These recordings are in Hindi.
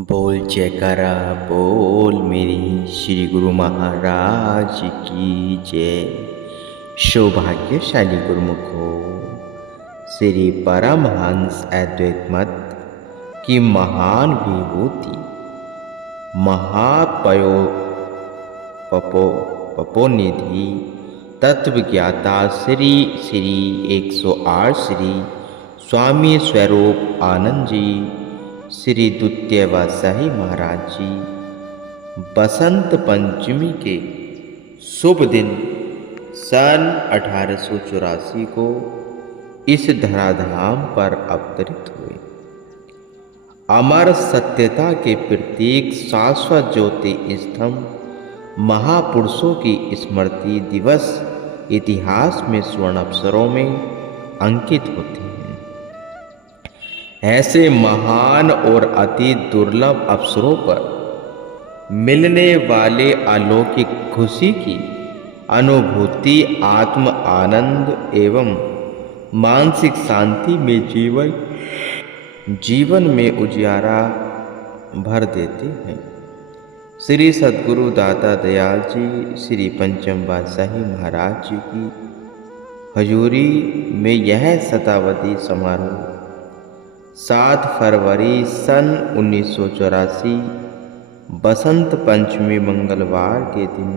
बोल जयकारा बोल मेरी श्री गुरु महाराज की जय। सौभाग्यशाली गुरुमुखो, श्री परमहंस अद्वैत मत की महान विभूति महापयो पपोनिधि तत्व ज्ञाता श्री श्री 108 श्री स्वामी स्वरूप आनंद जी श्री द्वितीय वात्साही महाराज जी बसंत पंचमी के शुभ दिन सन 1884 को इस धराधाम पर अवतरित हुए। अमर सत्यता के प्रतीक शाश्वत ज्योति स्तंभ महापुरुषों की स्मृति दिवस इतिहास में स्वर्ण अक्षरों में अंकित होते हैं। ऐसे महान और अति दुर्लभ अवसरों पर मिलने वाले अलौकिक खुशी की अनुभूति आत्म आनंद एवं मानसिक शांति में जीवन में उजियारा भर देते हैं। श्री सद्गुरु दाता दयाल जी श्री पंचम वात्साही महाराज जी की हजूरी में यह शताब्दी समारोह 7 फरवरी सन 1984 बसंत पंचमी मंगलवार के दिन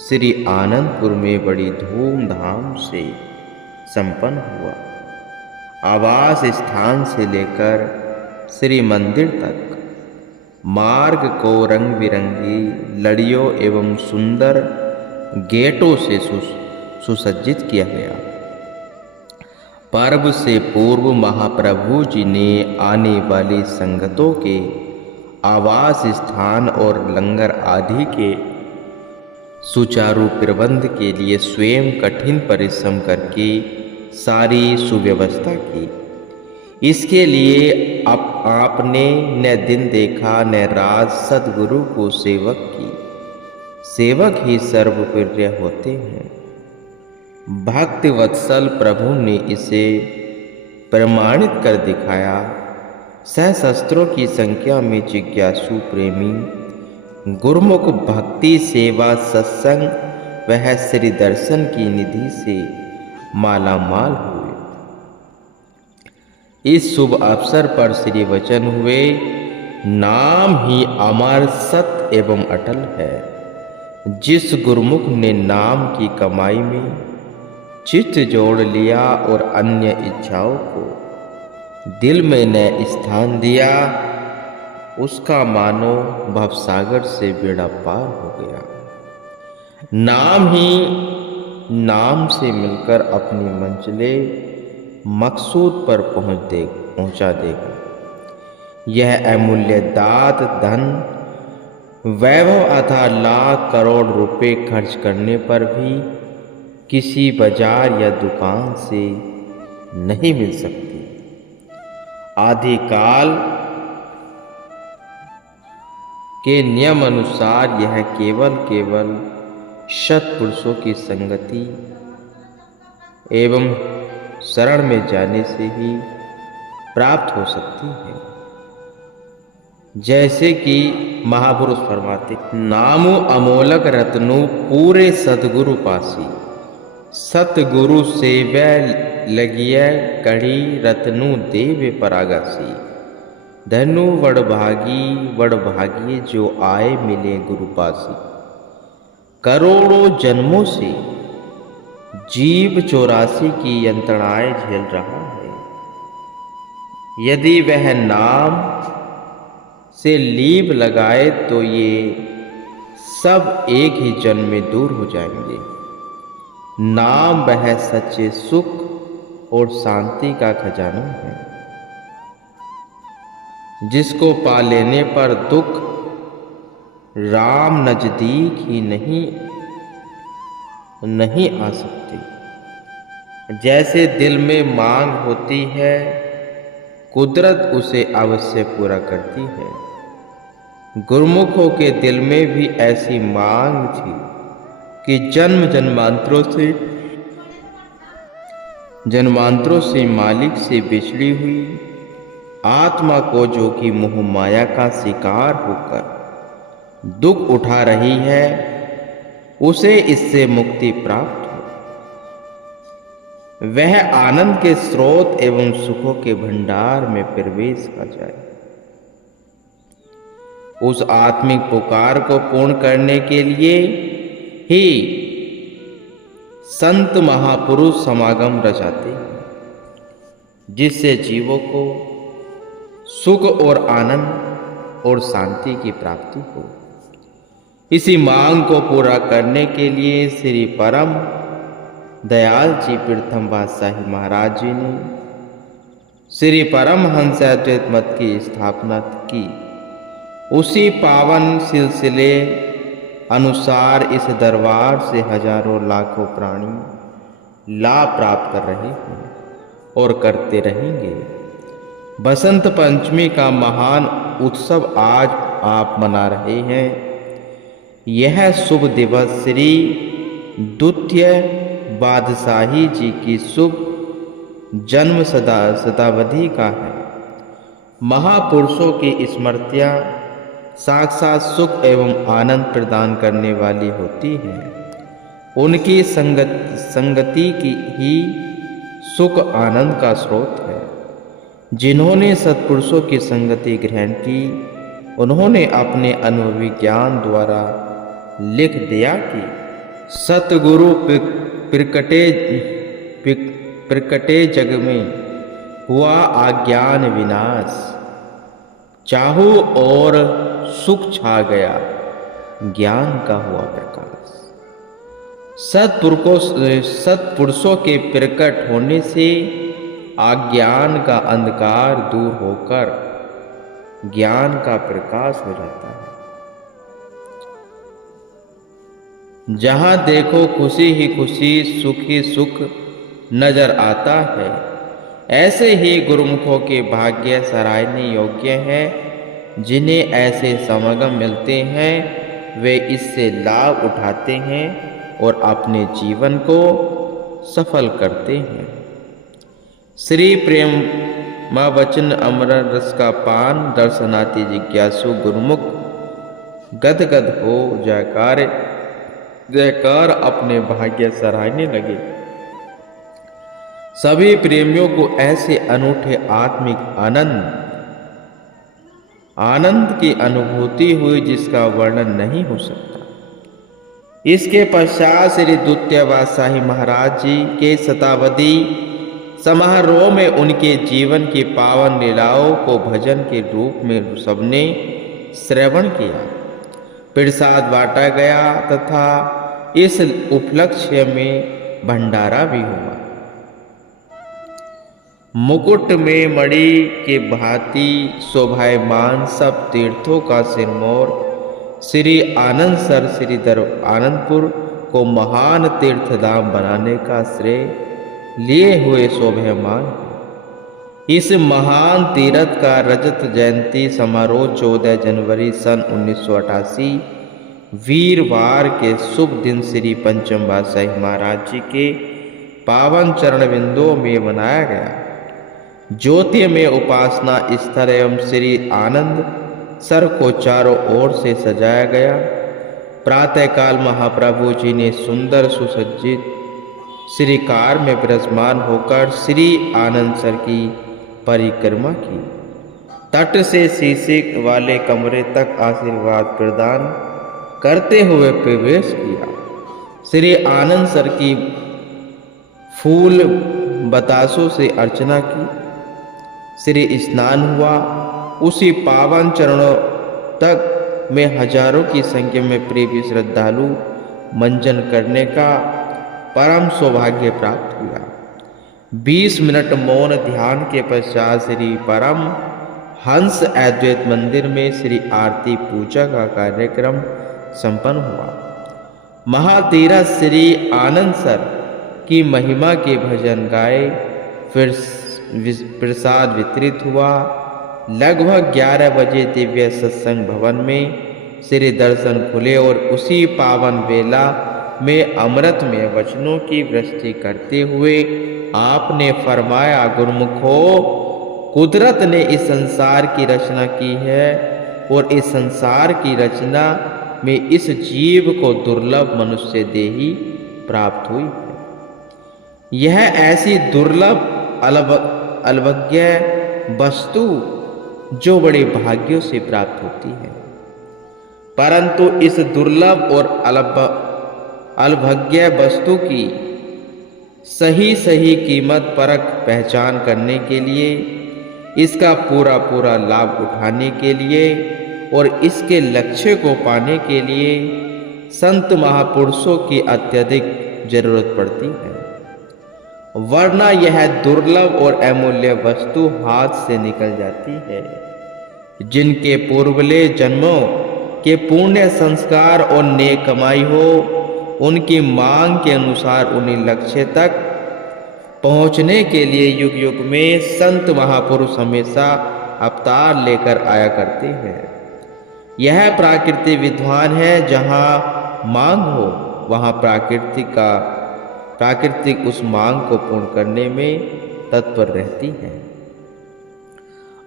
श्री आनंदपुर में बड़ी धूमधाम से संपन्न हुआ। आवास स्थान से लेकर श्री मंदिर तक मार्ग को रंग बिरंगी लड़ियों एवं सुंदर गेटों से सुसज्जित किया गया। पर्व से पूर्व महाप्रभु जी ने आने वाली संगतों के आवास स्थान और लंगर आदि के सुचारू प्रबंध के लिए स्वयं कठिन परिश्रम करके सारी सुव्यवस्था की। इसके लिए आपने न दिन देखा न रात सद्गुरु को सेवक की। सेवक ही सर्वप्रिय होते हैं। भक्त वत्सल प्रभु ने इसे प्रमाणित कर दिखाया। सहस्त्रों की संख्या में जिज्ञासु प्रेमी गुरुमुख भक्ति सेवा सत्संग वह श्री दर्शन की निधि से मालामाल हुए। इस शुभ अवसर पर श्री वचन हुए, नाम ही अमर सत्य एवं अटल है। जिस गुरुमुख ने नाम की कमाई में चित्त जोड़ लिया और अन्य इच्छाओं को दिल में न स्थान दिया, उसका मानो भवसागर से बेड़ा पार हो गया। नाम ही नाम से मिलकर अपनी मंजिले मकसूद पर पहुंचा देगा। यह अमूल्य दात धन वैभव अथा लाख करोड़ रुपए खर्च करने पर भी किसी बाजार या दुकान से नहीं मिल सकती। आदिकाल के नियम अनुसार यह केवल सत्पुरुषों की संगति एवं शरण में जाने से ही प्राप्त हो सकती है। जैसे कि महापुरुष फरमाते, नामो अमोलक रत्नो पूरे सद्गुरु पासी। सतगुरु सेव्य लगिय कड़ी रत्नु देव परागसी। धनु वडभागी जो आए मिले गुरु पासी। करोड़ों जन्मों से जीव 84 की यंत्रणाएं झेल रहा है। यदि वह नाम से लीप लगाए तो ये सब एक ही जन्म में दूर हो जाएंगे। नाम वह सच्चे सुख और शांति का खजाना है, जिसको पा लेने पर दुख राम नजदीक ही नहीं आ सकती। जैसे दिल में मांग होती है, कुदरत उसे अवश्य पूरा करती है। गुरुमुखों के दिल में भी ऐसी मांग थी कि जन्मांतरों से मालिक से बिछड़ी हुई आत्मा को जो कि मोह माया का शिकार होकर दुख उठा रही है, उसे इससे मुक्ति प्राप्त हो, वह आनंद के स्रोत एवं सुखों के भंडार में प्रवेश कर जाए। उस आत्मिक पुकार को पूर्ण करने के लिए ही संत महापुरुष समागम रचाते हैं, जिससे जीवों को सुख और आनंद और शांति की प्राप्ति हो। इसी मांग को पूरा करने के लिए श्री परम दयाल जी प्रथम बादशाही महाराज जी ने श्री परमहंस अद्वैत मत की स्थापना की। उसी पावन सिलसिले अनुसार इस दरबार से हजारों लाखों प्राणी लाभ प्राप्त कर रहे हैं और करते रहेंगे। बसंत पंचमी का महान उत्सव आज आप मना रहे हैं। यह शुभ दिवस श्री द्वितीय बादशाही जी की शुभ जन्म शताब्दी का है। महापुरुषों की स्मृतियाँ साक्षात सुख एवं आनंद प्रदान करने वाली होती हैं। उनकी संगति की ही सुख आनंद का स्रोत है। जिन्होंने सत्पुरुषों की संगति ग्रहण की, उन्होंने अपने अनुभवी ज्ञान द्वारा लिख दिया कि सतगुरु प्रकटे जग में हुआ अज्ञान विनाश, चाहू और सुख छा गया, ज्ञान का हुआ प्रकाश। सत्पुरुषों के प्रकट होने से अज्ञान का अंधकार दूर होकर ज्ञान का प्रकाश हो जाता है। जहाँ देखो खुशी ही खुशी, सुख ही सुख नजर आता है। ऐसे ही गुरुमुखों के भाग्य सराहने योग्य हैं। जिन्हें ऐसे समागम मिलते हैं, वे इससे लाभ उठाते हैं और अपने जीवन को सफल करते हैं। श्री प्रेम वचन अमृत रस का पान दर्शनाति जिज्ञासु गुरुमुख गदगद हो जयकार अपने भाग्य सराहने लगे। सभी प्रेमियों को ऐसे अनूठे आत्मिक आनंद की अनुभूति हुई जिसका वर्णन नहीं हो सकता। इसके पश्चात श्री द्वितीय बादशाही महाराज जी के शताब्दी समारोह में उनके जीवन की पावन लीलाओं को भजन के रूप में सबने श्रवण किया, प्रसाद बांटा गया तथा इस उपलक्ष्य में भंडारा भी हुआ। मुकुट में मणि के भांति शोभायमान सब तीर्थों का सिरमौर श्री आनंद सर श्री आनंदपुर को महान तीर्थधाम बनाने का श्रेय लिए हुए शोभायमान। इस महान तीर्थ का रजत जयंती समारोह 14 जनवरी सन 1988 वीरवार के शुभ दिन श्री पंचम बादशाही महाराज जी के पावन चरण बिंदुओं में मनाया गया। ज्योति में उपासना स्थल एवं श्री आनंद सर को चारों ओर से सजाया गया। प्रातःकाल महाप्रभु जी ने सुंदर सुसज्जित श्री कार में विराजमान होकर श्री आनंद सर की परिक्रमा की। तट से शीशे वाले कमरे तक आशीर्वाद प्रदान करते हुए प्रवेश किया। श्री आनंद सर की फूल बतासों से अर्चना की। श्री स्नान हुआ। उसी पावन चरणों तक में हजारों की संख्या में प्रेमी श्रद्धालु मंजन करने का परम सौभाग्य प्राप्त हुआ। 20 मिनट मौन ध्यान के पश्चात श्री परम हंस अद्वैत मंदिर में श्री आरती पूजा का कार्यक्रम संपन्न हुआ। महातीरथ श्री आनंद सर की महिमा के भजन गाए, फिर प्रसाद वितरित हुआ। लगभग 11 बजे दिव्य सत्संग भवन में श्री दर्शन खुले और उसी पावन बेला में अमृत में वचनों की वृष्टि करते हुए आपने फरमाया, गुरुमुखों कुदरत ने इस संसार की रचना की है और इस संसार की रचना में इस जीव को दुर्लभ मनुष्य देही प्राप्त हुई है। यह ऐसी दुर्लभ अलभज्ञ वस्तु जो बड़े भाग्यों से प्राप्त होती है, परंतु इस दुर्लभ और अलभज्ञ वस्तु की सही कीमत परख पहचान करने के लिए, इसका पूरा लाभ उठाने के लिए और इसके लक्ष्य को पाने के लिए संत महापुरुषों की अत्यधिक जरूरत पड़ती है, वरना यह दुर्लभ और अमूल्य वस्तु हाथ से निकल जाती है। जिनके पूर्वले जन्मों के पुण्य संस्कार और नेक कमाई हो, उनकी मांग के अनुसार उन्हीं लक्ष्य तक पहुंचने के लिए युग युग में संत महापुरुष हमेशा अवतार लेकर आया करते हैं। यह प्राकृतिक विद्वान है, जहाँ मांग हो वहाँ प्राकृतिक उस मांग को पूर्ण करने में तत्पर रहती है।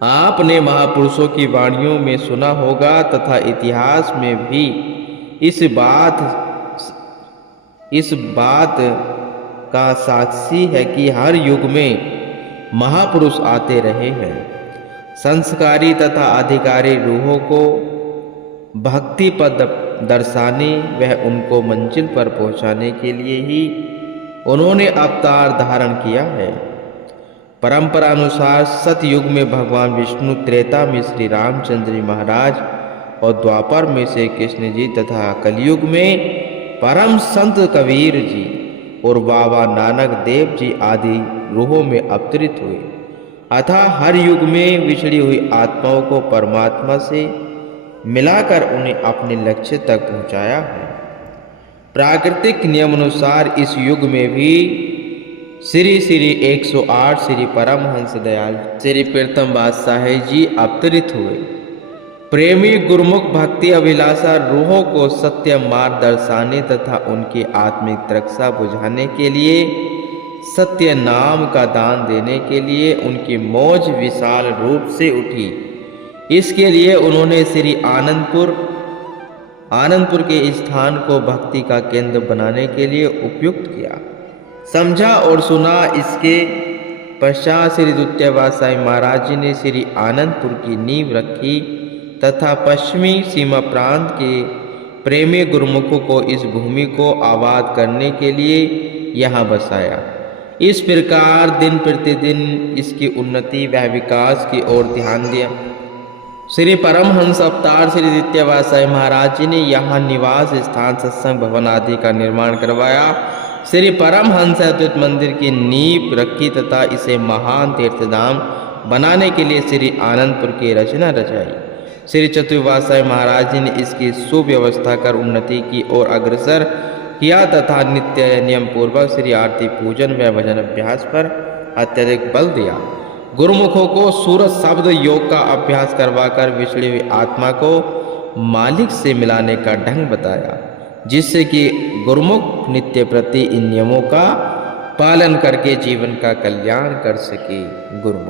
आपने महापुरुषों की वाणियों में सुना होगा तथा इतिहास में भी इस बात का साक्षी है कि हर युग में महापुरुष आते रहे हैं। संस्कारी तथा अधिकारी रूहों को भक्ति पद दर्शाने व उनको मंजिल पर पहुंचाने के लिए ही उन्होंने अवतार धारण किया है। परंपरा अनुसार सतयुग में भगवान विष्णु, त्रेता में श्री रामचंद्र जी महाराज और द्वापर में श्री कृष्ण जी तथा कलयुग में परम संत कबीर जी और बाबा नानक देव जी आदि रूहों में अवतरित हुए, अतः हर युग में बिछड़ी हुई आत्माओं को परमात्मा से मिलाकर उन्हें अपने लक्ष्य तक पहुंचाया है। प्राकृतिक नियम अनुसार इस युग में भी श्री 108 श्री परमहंस दयाल श्री प्रीतम बादशाह जी अवतरित हुए। प्रेमी गुरुमुख भक्ति अभिलाषा रूहों को सत्य मार्ग दर्शाने तथा उनकी आत्मिक तृष्णा बुझाने के लिए, सत्य नाम का दान देने के लिए उनकी मौज विशाल रूप से उठी। इसके लिए उन्होंने श्री आनंदपुर के स्थान को भक्ति का केंद्र बनाने के लिए उपयुक्त किया, समझा और सुना। इसके पश्चात श्री द्वितीय बादशाह महाराज जी ने श्री आनंदपुर की नींव रखी तथा पश्चिमी सीमा प्रांत के प्रेमी गुरुमुखों को इस भूमि को आबाद करने के लिए यहाँ बसाया। इस प्रकार दिन प्रतिदिन इसकी उन्नति व विकास की ओर ध्यान दिया। श्री परमहंस अवतार श्री द्वितीय बादशाह महाराज जी ने यहाँ निवास स्थान, सत्संग भवन आदि का निर्माण करवाया। श्री परमहंस अद्वैत मंदिर की नींव रखी तथा इसे महान तीर्थधाम बनाने के लिए श्री आनंदपुर की रचना रचाई। श्री चतुर्थ बादशाह महाराज जी ने इसकी सुव्यवस्था कर उन्नति की ओर अग्रसर किया तथा नित्य नियम पूर्वक श्री आरती पूजन व भजन अभ्यास पर अत्यधिक बल दिया। गुरुमुखों को सूरज शब्द योग का अभ्यास करवाकर बिछड़ी हुई आत्मा को मालिक से मिलाने का ढंग बताया, जिससे कि गुरुमुख नित्य प्रति इन नियमों का पालन करके जीवन का कल्याण कर सके। गुरुमुख